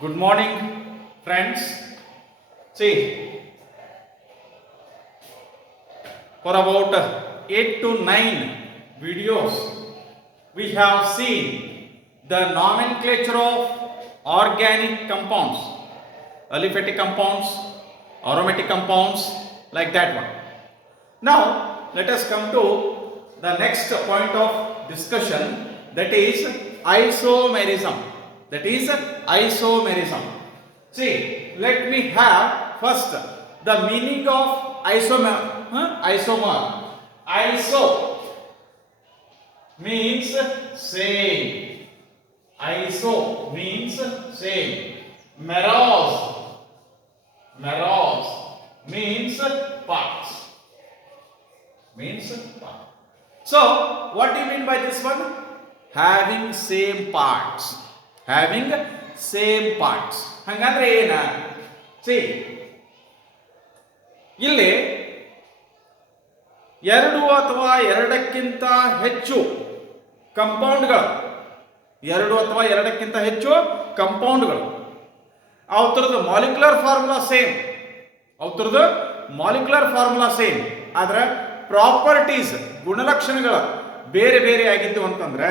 Good morning, friends. See, for about 8 to 9 videos, we have seen the nomenclature of organic compounds, aliphatic compounds, aromatic compounds, like that one. Now, let us come to the next point of discussion, that is isomerism. That is isomerism. See, let me have first the meaning of isomer. Isomer. Iso means same. Iso means same. Meros. Meros means parts. Means part. So, what do you mean by this one? Having same parts. Having same parts. ಹಂಗಂದ್ರೆ ಏನ? See, ಇಲ್ಲಿ ಎರಡು ಅಥವಾ ಎರಡಕ್ಕಿಂತ ಹೆಚ್ಚು ಕಂಪೌಂಡ್ಗಳು, ಎರಡು ಅಥವಾ ಎರಡಕ್ಕಿಂತ ಹೆಚ್ಚು ಕಂಪೌಂಡ್ಗಳು, ಅವತರದ ಮಾಲಿಕ್ಯುಲರ್ ಫಾರ್ಮುಲಾ ಸೇಮ್, ಅವತರದ ಮಾಲಿಕ್ಯುಲರ್ ಫಾರ್ಮುಲಾ ಸೇಮ್, ಆದ್ರೆ ಪ್ರಾಪರ್ಟೀಸ್ ಗುಣಲಕ್ಷಣಗಳು ಬೇರೆ ಬೇರೆ ಆಗಿತ್ತು ಅಂತಂದ್ರೆ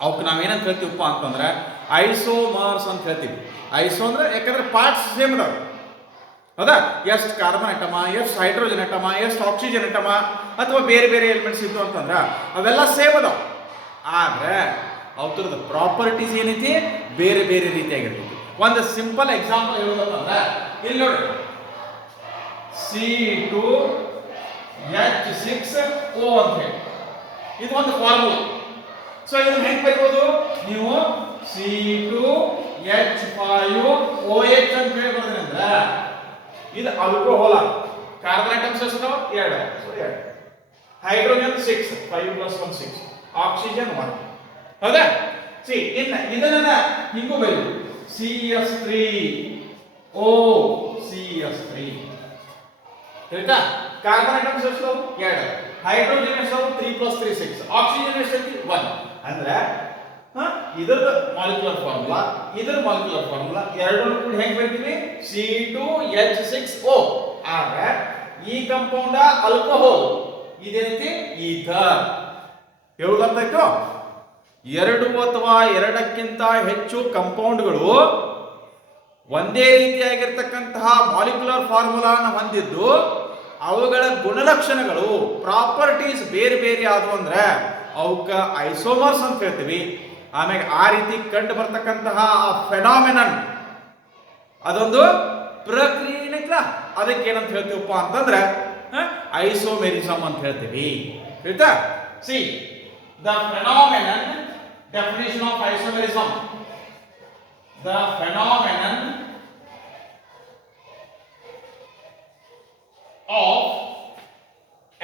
ಅವಕ್ಕೆ ನಾವೇನಂತ ಹೇಳ್ತೀವಪ್ಪ ಅಂತಂದ್ರೆ ಐಸೋಮರ್ಸ್ ಅಂತ ಹೇಳ್ತೀವಿ. ಐಸೋ ಅಂದ್ರೆ ಯಾಕಂದ್ರೆ ಪಾರ್ಟ್ಸ್ ಸೇಮ್ ಅದಾವ, ಹೌದಾ? ಎಷ್ಟು ಕಾರ್ಬನ್ ಐಟಮ, ಎಷ್ಟು ಹೈಡ್ರೋಜನ್ ಐಟಮ, ಎಷ್ಟು ಆಕ್ಸಿಜನ್ ಐಟಮ ಅಥವಾ ಬೇರೆ ಬೇರೆ ಎಲಿಮೆಂಟ್ಸ್ ಇತ್ತು ಅಂತಂದ್ರೆ ಅವೆಲ್ಲ ಸೇಮ್ ಅದಾವ. ಆದ್ರೆ ಅವತರದ ಪ್ರಾಪರ್ಟೀಸ್ ಏನೈತಿ ಬೇರೆ ಬೇರೆ ರೀತಿಯಾಗಿರ್ತೈತಿ. ಒಂದು ಸಿಂಪಲ್ ಎಕ್ಸಾಂಪಲ್ ಹೇಳೋದಂತಂದ್ರೆ ಇಲ್ಲಿ ನೋಡಿ, C2H6O ಅಂತ ಹೇಳಿ ಇದು ಒಂದು ಫಾರ್ಮುಲಾ. ಸೊ ಇದನ್ನ ಹೆಂಗ್ ಬರೀಬಹುದು ನೀವು? C2H5OH ಅಂತ ಹೇಳಿ ಬರೆದ್ರಿ ಅಂದ್ರೆ ಇದು ಆಲ್ಕೋಹಾಲ್. ಕಾರ್ಬನ್ ಐಟಮ್ಸ್ ಎಷ್ಟು? 2. ಸೊ 2. ಹೈಡ್ರೋಜನ್ 6, 5 + 1 6. ಆಕ್ಸಿಜನ್ 1. ಹೌದಾ? ಸಿ ಇದನ್ನ ಹಿಂಗೂ ಬರೀಬಹುದು, CS3O CS3. ಆಯ್ತಾ? ಕಾರ್ಬನ್ ಐಟಮ್ಸ್ ಎಷ್ಟು? 2. ಹೈಡ್ರೋಜನ್ ಎಷ್ಟು? 3 + 3 6. ಆಕ್ಸಿಜನ್ ಎಷ್ಟು? 1. ಅಂದ್ರೆ ಇದರ ಮಾಲಿಕ್ಯುಲರ್ ಫಾರ್ಮುಲಾ, ಇದರ ಮಾಲಿಕ್ಯುಲರ್ ಫಾರ್ಮುಲಾ ಎರಡನ್ನೂ ಕೂಡ ಹೆಂಗ್ ಬರೀತೀವಿ? C2H6O. ಆದ್ರೆ ಈ ಕಂಪೌಂಡ್ ಆಲ್ಕೋಹಾಲ್, ಇದೇನೈತಿ? ಈಥರ್. ಹೇಳುದಂತ ಆಯ್ತು. ಎರಡು ಅಥವಾ ಎರಡಕ್ಕಿಂತ ಹೆಚ್ಚು ಕಂಪೌಂಡ್ಗಳು ಒಂದೇ ರೀತಿಯಾಗಿರ್ತಕ್ಕಂತಹ ಮಾಲಿಕ್ಯುಲರ್ ಫಾರ್ಮುಲಾನ ಹೊಂದಿದ್ದು ಅವುಗಳ ಗುಣಲಕ್ಷಣಗಳು ಪ್ರಾಪರ್ಟೀಸ್ ಬೇರೆ ಬೇರೆ ಆದವು ಅಂದ್ರೆ ಅವಕ್ಕ ಐಸೋಮರ್ಸ್ ಅಂತ ಹೇಳ್ತೀವಿ. ಆಮೇಲೆ ಆ ರೀತಿ ಕಂಡು ಬರ್ತಕ್ಕಂತಹ ಫೆನಾಮಿನನ್, ಅದೊಂದು ಪ್ರಕ್ರಿಯೆ ಏನೈತಲ್ಲ, ಅದಕ್ಕೆ ಏನಂತ ಹೇಳ್ತೀವಪ್ಪ ಅಂತಂದ್ರೆ ಐಸೋಮೆರಿಸಮ್ ಅಂತ ಹೇಳ್ತೀವಿ. ಆಯ್ತಾ? C the phenomenon, definition of isomerism. The phenomenon of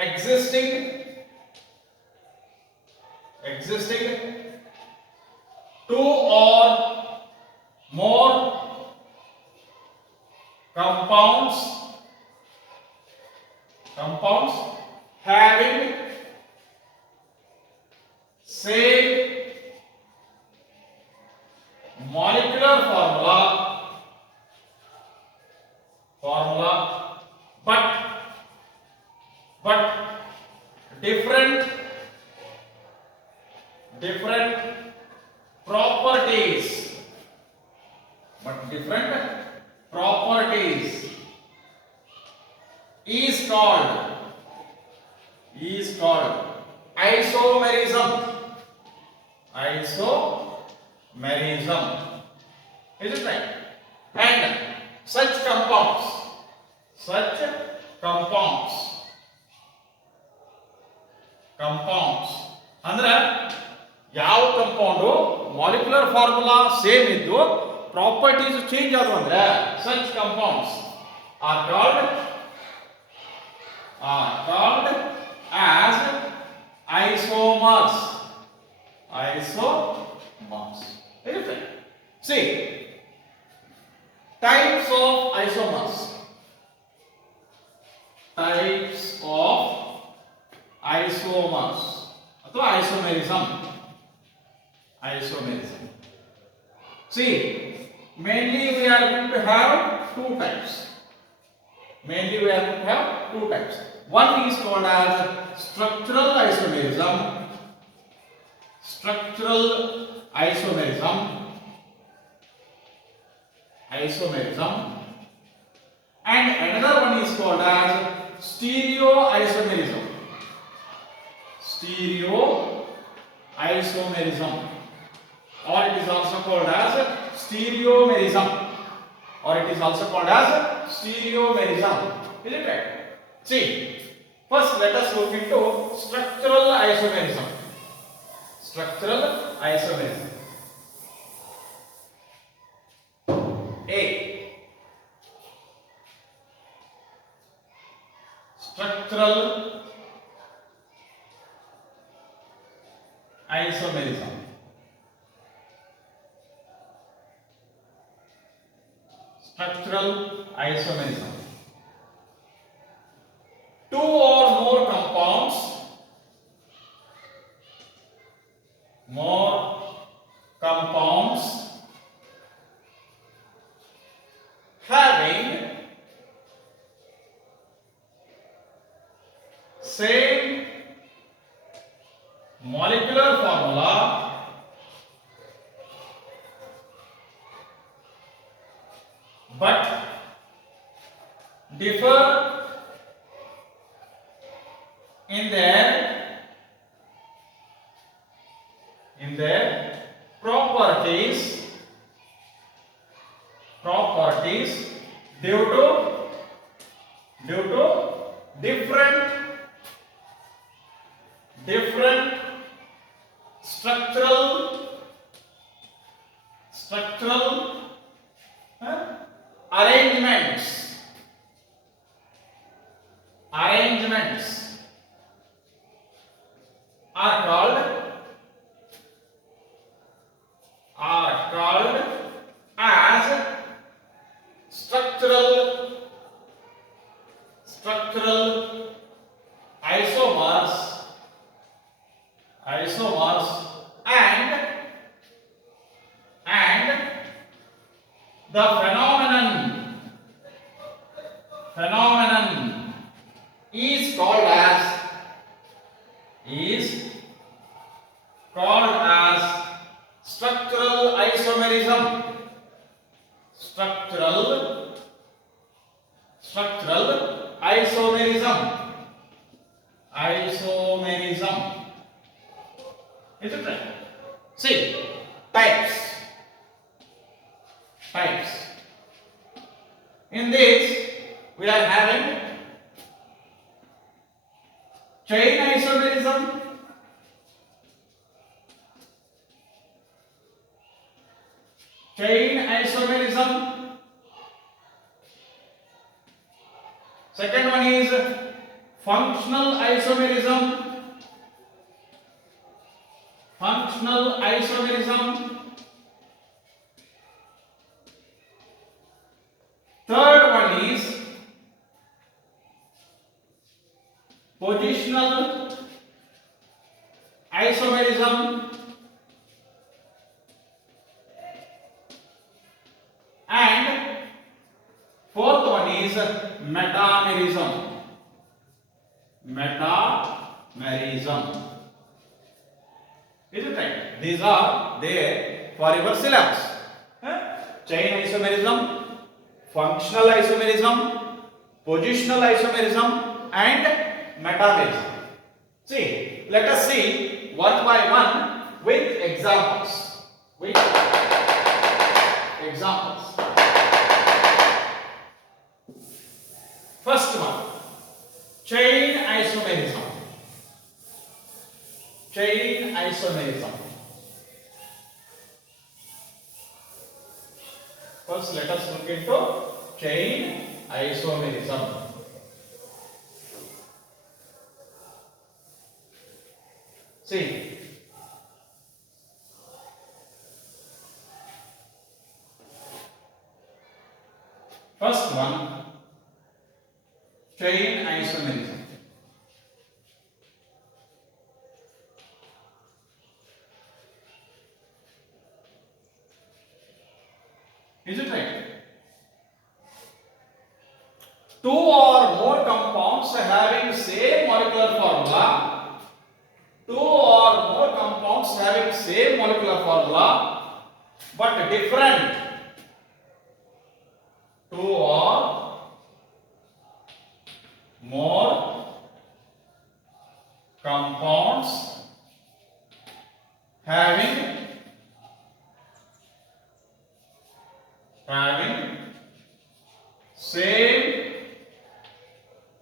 existing two or more compounds having same molecular formula but different properties, is called isomerism. Is it right? And such compounds ಅಂದ್ರೆ ಯಾವ ಕಂಪೌಂಡು ಮಾಲಿಕ್ಯುಲರ್ ಫಾರ್ಮುಲಾ ಸೇಮ್ ಇದ್ದು properties change ಆದವು ಅಂದ್ರೆ such compounds are called as isomers. Is it right? See, types of isomers. ಅಥವಾ isomerism. See, Mainly we are going to have two types. Mainly we are going to have two types. One is called as structural isomerism. Structural isomerism. And another one is called as stereoisomerism. Stereoisomerism, or it is also called as stereomerism, Is it right? See, first let us look into structural isomerism. A. Structural isomerism. Two or more compounds having same molecular formula but differ in their properties due to different structural arrangements are called as structural isomers and the phenomenon is called as structural isomerism. Is it right? See, types. In this, we are having chain isomerism, Second one is functional isomerism. Third one is positional isomerism. And fourth one is metamerism. Is it right? These are there for your syllabus. Chain isomerism, functional isomerism, positional isomerism, and metamerism. See, let us see one by one with examples. First one, chain isomerism. First, let us look into chain isomerism. See, first one, chain isomerism. Is it right? Two or more compounds having same molecular formula. Two or more compounds having same molecular formula but different. Two or more compounds having same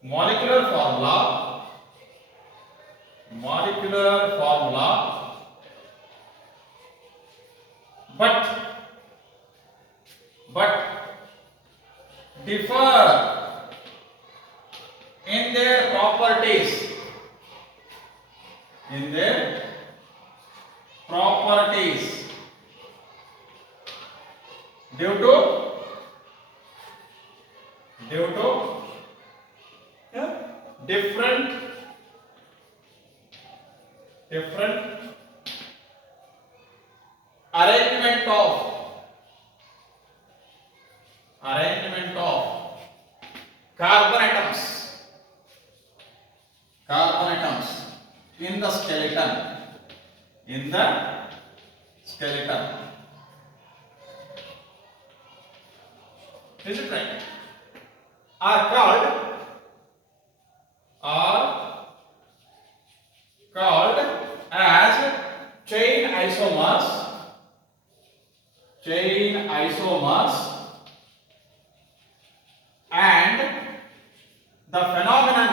molecular formula but differ in their properties due to different arrangement of carbon atoms in the skeleton is it right? Are called as chain isomers and the phenomenon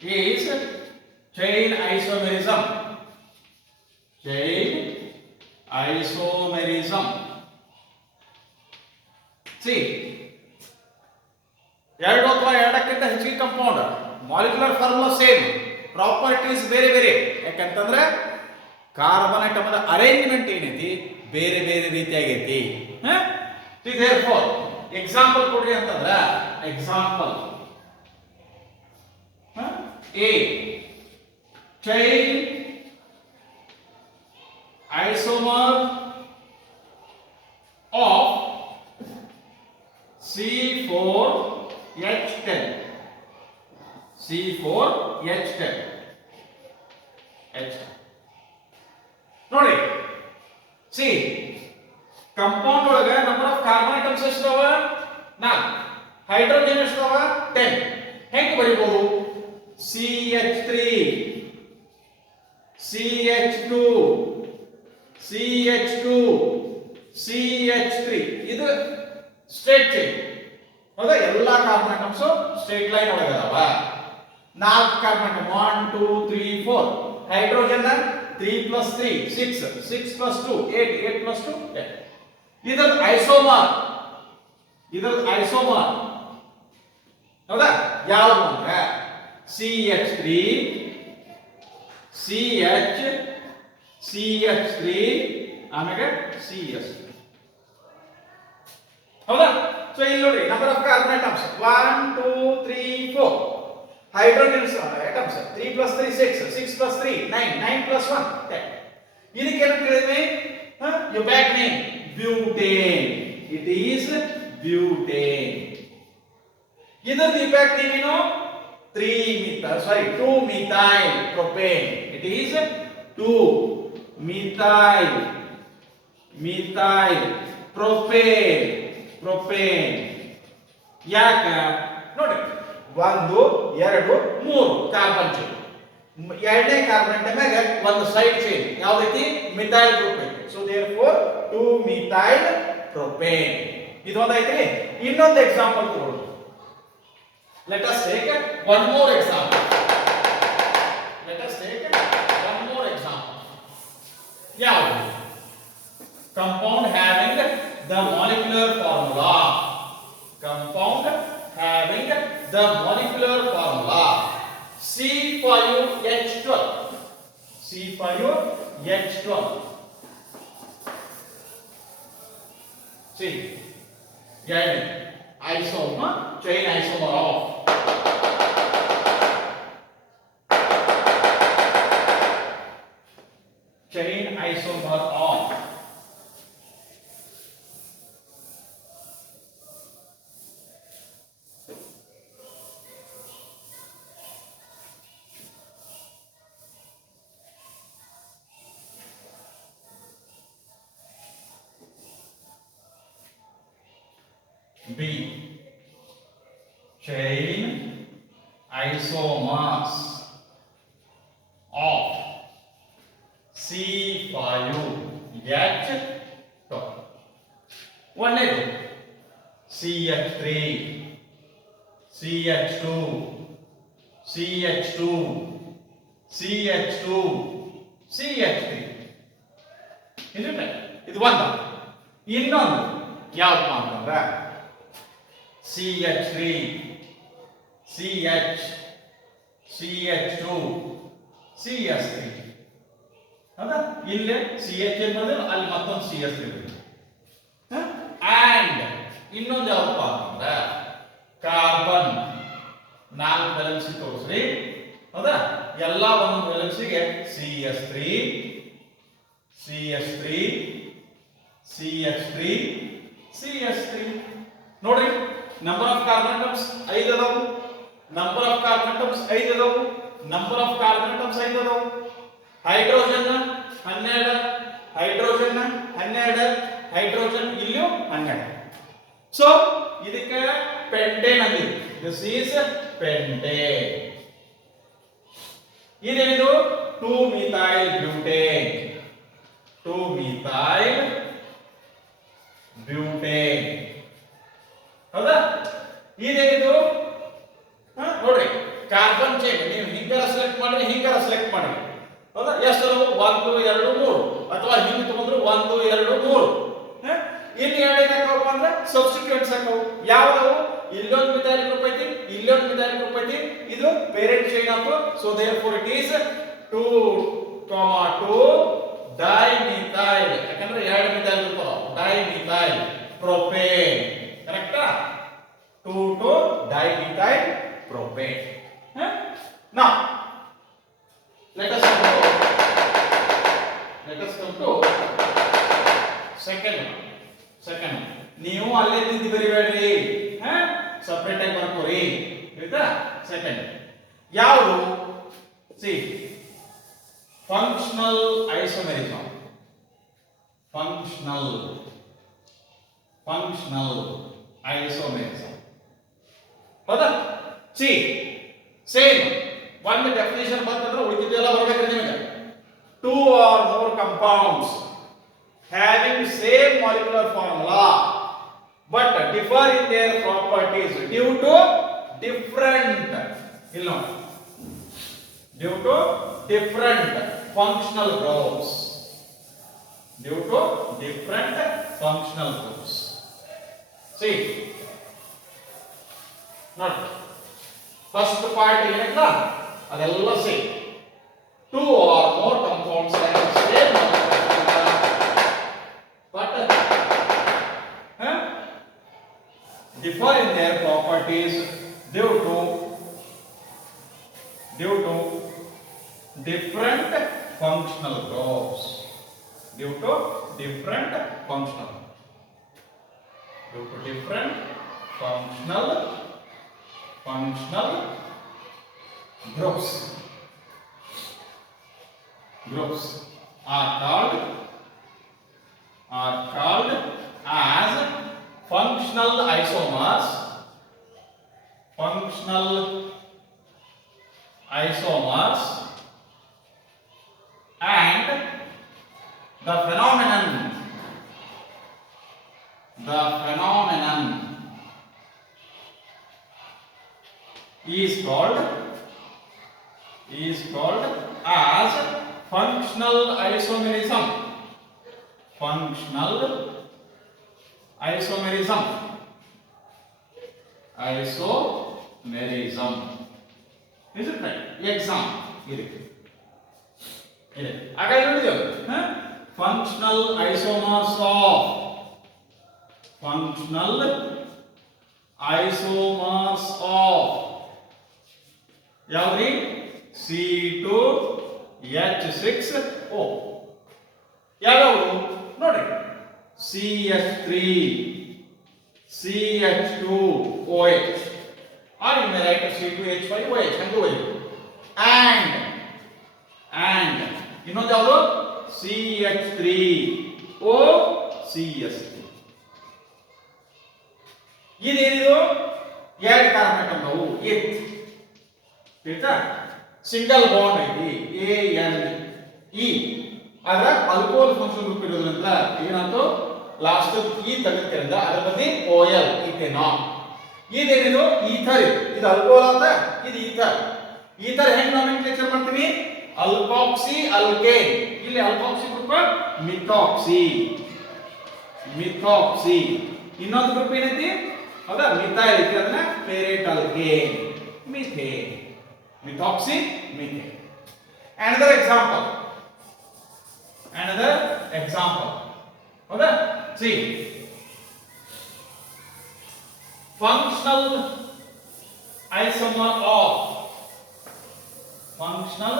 is chain isomerism. See, ಎರಡು ಅಥವಾ ಎರಡಕ್ಕಿಂತ ಹೆಚ್ಚಿಗೆ compound molecular formula same, properties ಬೇರೆ ಬೇರೆ. ಯಾಕಂತಂದ್ರೆ ಕಾರ್ಬನ್ ಆಟಮ್ನ ಅರೇಂಜ್ಮೆಂಟ್ ಏನೈತಿ ಬೇರೆ ಬೇರೆ ರೀತಿಯಾಗೈತಿ. ದೇರ್ಫೋರ್ ಎಕ್ಸಾಂಪಲ್ ಕೊಡ್ರಿ ಅಂತಂದ್ರೆ example A chain isomer of C4H10 ನೋಡಿ. ಸಿ ಕಂಪೌಂಡ್ ಒಳಗ ನಂಬರ್ ಆಫ್ ಕಾರ್ಬನ್ ಆಟಮ್ಸ್ ಎಷ್ಟಾವ? 4. ಹೈಡ್ರೋಜನ್ ಎಷ್ಟಾವ? 10. ಹೆಂಗೆ ಬರೀಬಹುದು? CH3 CH2 CH3 ಇದು ಸ್ಟ್ರೇಟ್ ಚೈನ್. ಹೌದಾ? ಎಲ್ಲಾ ಕಾರ್ಬನ್ ಆಟಮ್ಸ್ ಸ್ಟ್ರೇಟ್ ಲೈನ್ ಒಳಗೆ ಅದಾವ. 4 ಕಾರ್ಬನ್ ಆಟಮ್ 1 2 3 4. ಹೈಡ್ರೋಜನ್ 3 + 3 6 6 + 2 8 8 + 2 10. ಇದರ ಐಸೋಮರ್ ಹೌದಾ? ಯಾವುದು ಅಂದ್ರೆ CH3 ಆಮೇಲೆ CS. ಹೌದಾ? ಸೊ ಇಲ್ಲಿ ನೋಡಿ number of carbon atoms 1 2 3 4. Hydrogens atoms 3 + 3 6 6 + 3 9 9 + 1 10. ಇದಕ್ಕೆ ಏನು ಹೇಳಿದ್ವಿ? your back name butane. It is butane. ಇದರ back name ಏನು? 2 methyl propane. It is 2 methyl propane. ಯಾಕ ನೋಡಿ 1 2 3 ಕಾರ್ಬನ್ ಚೈನ್. ಎರಡನೇ ಕಾರ್ಬನ್ ಮ್ಯಾಗ ಒಂದು ಸೈಡ್ ಚೈನ್ ಯಾವ್ದೈತಿ? ಮಿಥೈಲ್ ಗ್ರೂಪ್ ಐತಿ. So therefore 2 methyl propane. ಇದೊಂದೈತಿ. ಇನ್ನೊಂದು ಎಕ್ಸಾಂಪಲ್ ತಗೊಳ್ಳೋಣ. Let us take one more example. Yeah. Compound having the molecular formula. C5H12. See, isomer, chain isomer of chain isomer of B. Chain isomers of C5H12. ಒಂದನೇದು CH3, CH2, CH2, CH2, CH3. ಇದು ಒಂದು. ಇನ್ನೊಂದು ಯಾವಪ್ಪ ಅಂತಂದ್ರೆ CH3, CH, CH2, CH3. ಹೌದಾ? ಇಲ್ಲಿ CH ಏನ್ ಮಾಡಿದ್ರೆ ಅಲ್ಲಿ ಮತ್ತೊಂದು CH3 ಇರುತ್ತೆ. ಅಂಡ್ ಇನ್ನೊಂದು ಯಾವಪ್ಪ ಅಂತಂದ್ರೆ ಕಾರ್ಬನ್ 4 ವ್ಯಾಲೆನ್ಸಿ ತೋರಿಸ್ರಿ. ಹೌದಾ? ಎಲ್ಲ ಒಂದೊಂದು ವ್ಯಾಲೆನ್ಸಿಗೆ CH3, CH3, CH3, CH3. ನೋಡ್ರಿ, ನಂಬರ್ ಆಫ್ ಕಾರ್ಬನ್ ಆಟಮ್ಸ್ 5 ಅದಾವು, ನಂಬರ್ ಆಫ್ ಕಾರ್ಬನ್ ಆಟಮ್ಸ್ 5 ಅದಾವು, ನಂಬರ್ ಆಫ್ ಕಾರ್ಬನ್ ಆಟಮ್ಸ್ 5 ಅದಾವು. ಹೈಡ್ರೋಜನ್ 12, ಹೈಡ್ರೋಜನ್ 12, ಹೈಡ್ರೋಜನ್ ಇಲ್ಲಿಯೂ 12. ಸೊ ಇದಕ್ಕೆ ಪೆಂಟೇನ್ ಅಂದಿದೆ. This is pentane. ಇದೇನಿದು 2-methyl ಬ್ಯೂಟೇನ್, 2-methyl ಬ್ಯೂಟೇನ್. ಹೌದಾ? ಇದೇನಿದು ನೋಡ್ರಿ, ಕಾರ್ಬನ್ ಚೈನ್ ನೀವು ಹಿಂಗಾರ ಸೆಲೆಕ್ಟ್ ಮಾಡ್ರಿ, ಹಿಂಗಾರ ಸೆಲೆಕ್ಟ್ ಮಾಡ್ರಿ. ಹೌದಾ? ಎಷ್ಟು 1 2 3 ಅಥವಾ ಹಿಂಗೆ ತಗೊಂಡ್ರು 1 2 3. ಇಲ್ಲಿ ಏನಾಗಪ್ಪ ಅಂದ್ರೆ ಸಬ್ಸ್ಟಿಟ್ಯೂಯೆಂಟ್ಸ್ ಹಾಕವು. ಯಾವ್ದವು? ಇಲ್ಲೊಂದು ಮಿಥೈಲ್ ಗ್ರೂಪ್ ಐತಿ, ಇಲ್ಲೊಂದು ಮಿಥೈಲ್ ಗ್ರೂಪ್ ಐತಿ. ಇದು parent chain of. So therefore it is 2,2 ಡೈಮಿಥೈಲ್. ಯಾಕಂದ್ರೆ 2 ಮಿಥೈಲ್ ಗ್ರೂಪ್ ಅದಾವ. Dimethyl propane. ಕರೆಕ್ಟಾ? 2 dimethyl propane. Now let us come to second. ನೀವು ಅಲ್ಲೇ ತಿದ್ದಿ ಬರಿಬೇಡ್ರಿ, ಸಪರೇಟ್ ಆಗಿ ಬರ್ಕೋರಿ. ಆಯ್ತಾ? ಸೆಕೆಂಡ್ ಯಾವುದು? C functional isomerism. Functional isomerism. ಹೌದಾ? ಸಿ ಸೇಮ್ ಒಂದು ಡೆಫಿನೇಷನ್ ಬಂತಂದ್ರೆ ಉಳಿದಿದ್ದೆಲ್ಲ ಬರಬೇಕ್ರಿ ನಿಮಗೆ. 2 or more compounds having same molecular formula but differ in their properties due to different functional groups. See, not first part ಏನಲ್ಲ ಅದೆಲ್ಲ ಸೇಮ್. 2 or more compounds having same molecular formula but differ in their properties due to different functional groups. Functional groups are called as functional isomers and the phenomenon is called as functional isomerism. Is it right? Exam ಇದೆ. ಹಾಗಾಗಿ ನೋಡಿದೆವು functional isomers of ಯಾವ್ದ್ರಿ? C2H6O. ಯಾವ್ಯಾವು ನೋಡಿ, CH3, CH2, OH, or you may write C2H5OH ಹಂಗೆ ಓದಿ. and ಇನ್ನೊಂದು ಯಾವುದು CH3O CH3. ಇದೇನಿದು ಎರಡು ಕಾರ್ಬನ್ ಆಟಮ್ ನಾವು ಇತ್ ಆಯ್ತಾ, ಸಿಂಗಲ್ ಬಾಂಡ್ ಐತಿ ANE. ಆದ್ರೆ ಆಲ್ಕೋಹಾಲ್ ಫಂಕ್ಷನ್ ಗ್ರೂಪ್ ಇರೋದ್ರಿಂದ ಏನಾಯ್ತು ಲಾಸ್ಟ್ ಈ ತೆಗೆದ್ರಿಂದ ಅದರ ಬದಿ OL ಈಥೆನಾಲ್. ಇದೇನಿದು ಈಥರ್, ಇದು ಆಲ್ಕೋಹಾಲ್ ಅಂತ, ಇದು ಈಥರ್. ಈಥರ್ ಹೆಂಗ್ ನಾಮಿನಿಕ್ಲೇಚರ್ ಮಾಡ್ತೀವಿ, ಅಲ್ಕಾಕ್ಸಿ ಅಲ್ಕೇನ್. ಇಲ್ಲಿ ಅಲ್ಕಾಕ್ಸಿ ಗ್ರೂಪ್ ಮಿಥಾಕ್ಸಿ. ಇನ್ನೊಂದು ಗ್ರೂಪ್ ಏನೈತಿ ಹೌದಾ ಮಿಥೈಲ್ ಐತಿ, ಅದನ್ನ ಫೆರೇಟ್ alkane methane. Methoxy methane. another example ಹೌದಾ. see, functional isomer of functional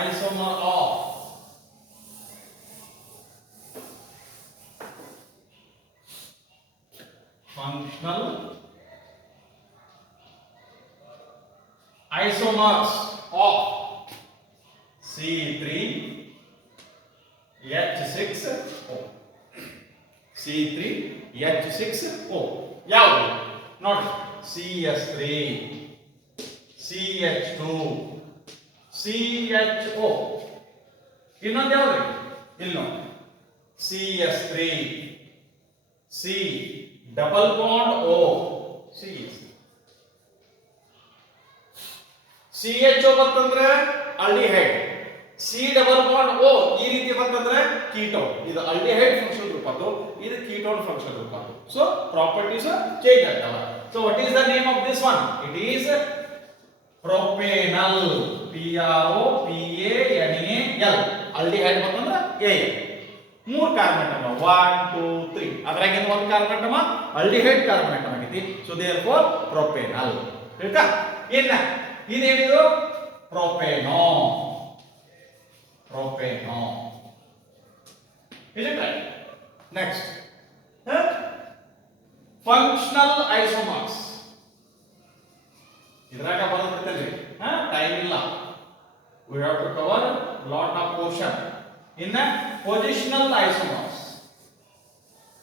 isomer of functional isomers of C3H6O. C3H6O ಯಾವುದು ನೋಡಿ, CS3, CH2, CHO. ಇನ್ನೊಂದು ಯಾವುದು ಇಲ್ಲಿ ನೋಡಿ, CS3, C double bond O, CHO ಬಂತಂದ್ರೆ aldehyde, C double bond O ಈ ರೀತಿ ಬಂತಂದ್ರೆ ಕೀಟೋನ್. ಇದು ಆಲ್ಡಿಹೈಡ್ ಫಂಕ್ಷನ್ ಗ್ರೂಪ್ ಅದು, ಇದು ಕೀಟೋನ್ ಫಂಕ್ಷನ್ ಗ್ರೂಪ್ ಅದು. ಸೊ ಪ್ರಾಪರ್ಟೀಸ್ ಚೇಂಜ್ ಆಗ್ತವೆ. So what is the name of this one? It is propanal. PROPANAL. Aldehyde ಬಂತಂದ್ರೆ A. ಮೂರು ಕಾರ್ಬನ್ ಆಟಮ್ 1 2 3. ಅದರಾಗಿಂದ ಒಂದು carbon atom aldehyde carbon atom ಆಗೈತಿ. So therefore propanal. ಆಯ್ತಾ? ಇನ್ನ ಇದೇನಿದು ಪ್ರೊಪೇನೋ. Is it right? Next, functional isomers. ಇದ್ರಾಗ ಬರೋದಿರ್ತಲ್ರಿ, ಟೈಮ್ ಇಲ್ಲ, we have to cover lot of portion. ಇನ್ನ positional isomers.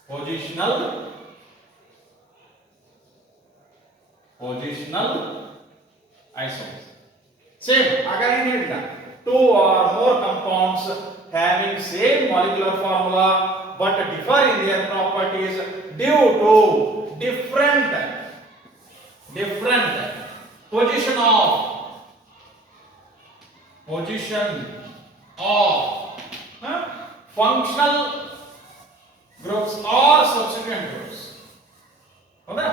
Positional isomers. Same, ಆಗ ಏನು ಹೇಳಿದ, two or more compounds having same molecular formula but differ in their properties due to different position of functional groups or subsequent groups. ಹೌದಾ?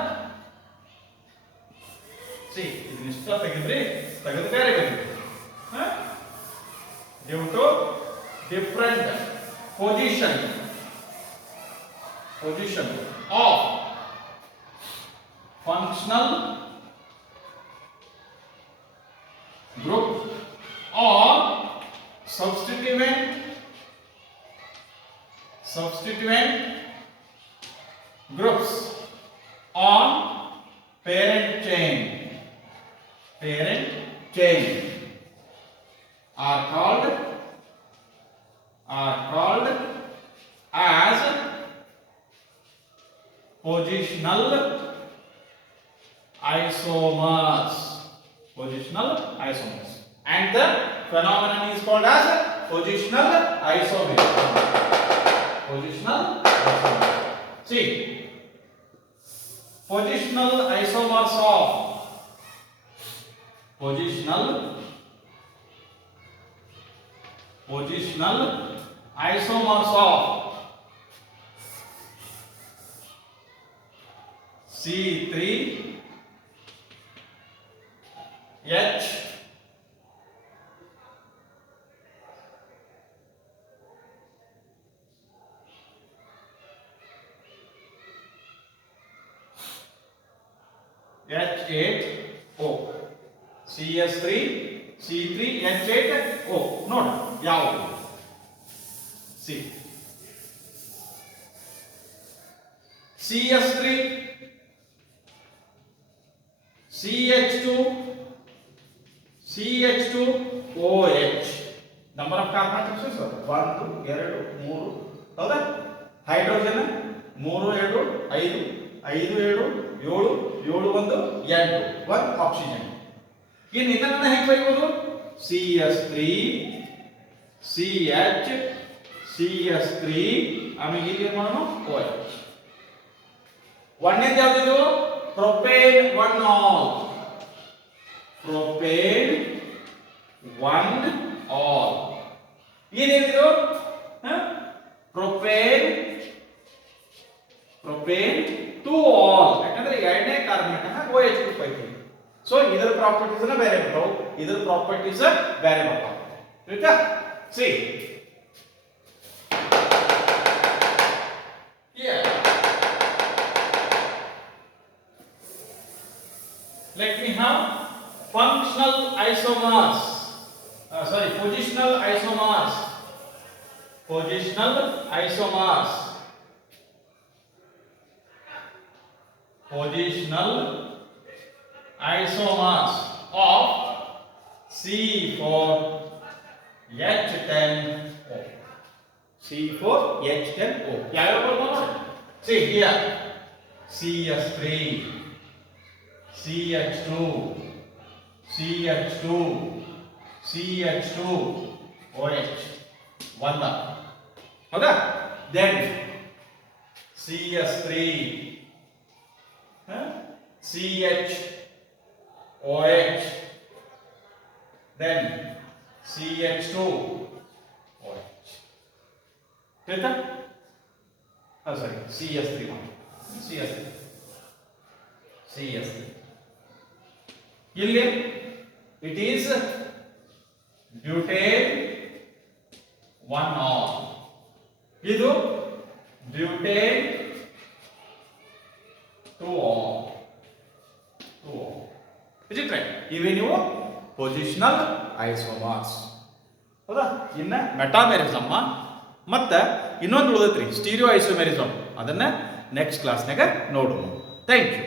see, ಇದನ್ನ ಇಷ್ಟ ತೆಗೆದ್ರಿ, ತೆಗೆದು ಬೇರೆ ಬಂದಿದೆ. due to different position of functional group or substituent groups on parent chain are called as positional isomers. And the phenomenon is called as positional isomerism. See, positional isomers of C3H H8O, CS3 C3H8O. ನೋಡಿ ಯಾವುದು? See CS3 CH2 CH2OH number of carbon atoms 1 2 3 ಹೌದಾ ಹೈಡ್ರೋಜನ್ 3 2 5 5 2 7 7 1 8 1 ಆಕ್ಸಿಜನ್ ಇನ್ನು ಇದನ್ನ ಹೇಗೆ ಬರೆಯಬಹುದು CS3 CH CS3 ಆಮೇಲೆ ಇಲ್ಲಿ ಏನು ಮಾಡೋಣ OH ಒಂದನೇದು ಯಾವುದು ಪ್ರೊಪೇನ್ 1 ಆಲ್ ಪ್ರೊಪೇನ್ 1 ಆಲ್ ಏನೇನಿದು ಪ್ರೊಪೇನ್ ಪ್ರೊಪೇನ್ 2 ಆಲ್ ಯಾಕಂದ್ರೆ ಎರಡನೇ ಕಾರ್ಬನ್ OH ಗ್ರೂಪ್ ಐತಿ ಸೊ ಇದರ ಪ್ರಾಪರ್ಟೀಸ್ ಬೇರೆ ಬರ್ತಾವೆ ಇದರ ಪ್ರಾಪರ್ಟೀಸ್ ಬೇರೆ ಬರ್ತಾವೆ ಆಯ್ತಾ see here let me have functional isomers positional isomers positional isomers positional isomers of C4H10O C4H10O ಯಾವ್ಯಾವ ಬರ್ತಾವ ನೋಡಿ see here CS3 CH2 CH2 CH2OH ಒಂದ ಹೌದಾ then CS3 CHOH then CH2OH ಆಯ್ತಾ ಸಾರಿ CS3 CS3 ಇಲ್ಲಿ ಇಟ್ ಈಸ್ ಬ್ಯೂಟೇನ್ 1 ಆಲ್ ಇದು ಬ್ಯೂಟೇನ್ 2 all is it right ಇವೆ ನೀವು ಪೊಸಿಷನಲ್ ಐಸೋಮರ್ಸ್ ಹೌದಾ ಇನ್ನ ಮೆಟಾಮೆರಿಸಮ್ ಮತ್ತೆ ಇನ್ನೊಂದು ಉಳಿದೈತ್ರಿ ಸ್ಟೀರಿಯೋ ಐಸೋಮೆರಿಸಮ್ ಅದನ್ನ ನೆಕ್ಸ್ಟ್ ಕ್ಲಾಸ್ನಾಗ ನೋಡೋಣ ಥ್ಯಾಂಕ್ ಯು